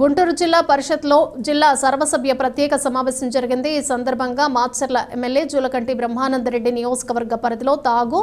గుంటూరు జిల్లా పరిషత్లో జిల్లా సర్వసభ్య ప్రత్యేక సమావేశం జరిగింది. ఈ సందర్భంగా మాచర్ల ఎమ్మెల్యే జూలకంటి బ్రహ్మానందరెడ్డి నియోజకవర్గ పరిధిలో తాగు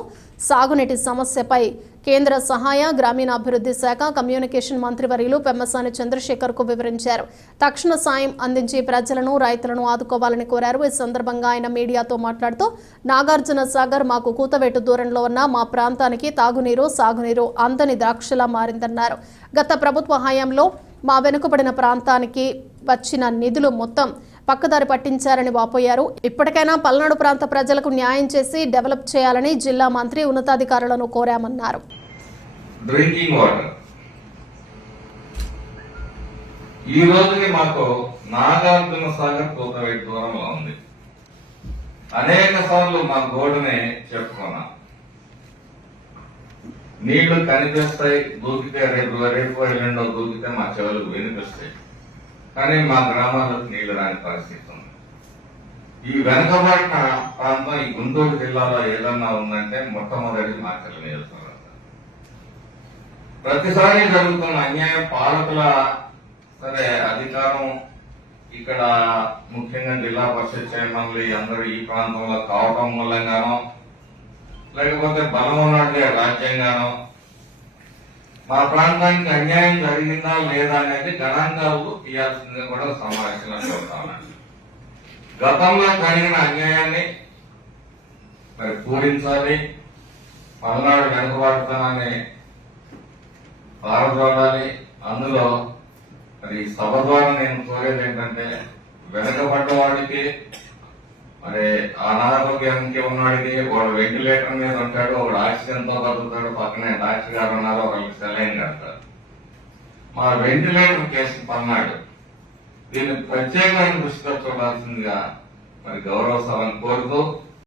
సాగునీటి సమస్యపై కేంద్ర సహాయ గ్రామీణాభివృద్ధి శాఖ కమ్యూనికేషన్ మంత్రివర్యులు పెమ్మసాని చంద్రశేఖర్కు వివరించారు. తక్షణ సాయం అందించి ప్రజలను రైతులను ఆదుకోవాలని కోరారు. ఈ సందర్భంగా ఆయన మీడియాతో మాట్లాడుతూ నాగార్జున సాగర్ మాకు కూతవేటు దూరంలో ఉన్న మా ప్రాంతానికి తాగునీరు సాగునీరు అందని ద్రాక్షలా మారిందన్నారు. గత ప్రభుత్వ హయాంలో మా వెనుకబడిన ప్రాంతానికి వచ్చిన నిధులు మొత్తం పక్కదారి పట్టించారని వాపోయారు ఇప్పటికైనా పల్నాడు ప్రాంత ప్రజలకు న్యాయం చేసి డెవలప్ చేయాలని జిల్లా మంత్రి ఉన్నతాధికారులను కోరామన్నారు డ్రింకింగ్ వాటర్ ఈ రోజుకి మాకు నాగార్జున సాగర్ కూతవేటి దూరంలో ఉంది అనేక సార్లు మా గోడుని చెప్పుకున్నా నీళ్ళు కనిపిస్తాయి దూకితే రేపు రేపు ఎల్లుండో దూకితే మా చెవులకు వినిపిస్తాయి కానీ మా గ్రామాలకు నీళ్ళు రాని పరిస్థితి ఉంది. ఈ వెనుకబడిన ప్రాంతం ఈ గుంటూరు జిల్లాలో ఏదన్నా ఉందంటే మొట్టమొదటి మాచర్ల నియోజకవర్గం ప్రతిసారి జరుగుతున్న అన్యాయం పాలకుల సరే అధికారం ఇక్కడ ముఖ్యంగా జిల్లా పరిషత్ చైర్మన్లు అందరూ ఈ ప్రాంతంలో కావటం మూలంగానో లేకపోతే బలం ఉన్నట్టు రాజ్యాంగానో మా ప్రాంతానికి అన్యాయం జరిగిందా లేదా అనేది గణాంకాలు తీయాల్సిందిగా కూడా సమావేశంలో చెబుతామని గతంలో జరిగిన అన్యాయాన్ని మరి పూరించాలి పల్నాడు వెనుకబాటుతనాన్ని పారద్వాడాలి అందులో మరి సభ ద్వారా నేను కోరేది ఏంటంటే వెనుకబడ్డవాడికి మరి అనారోగ్యానికి ఉన్నవాడికి వాడు వెంటిలేటర్ మీద ఉంటాడు వాడు ఆక్సిజన్తో బతుకుతాడు పక్కనే డాక్టర్ గారు ఉన్నారు వాళ్ళకి సెలైన్ కడతారు. మా వెంటిలేటర్ కేసు పన్నాడు. దీన్ని ప్రత్యేకమైన దృష్టితో చూడాల్సిందిగా మరి గౌరవ సభను కోరుతూ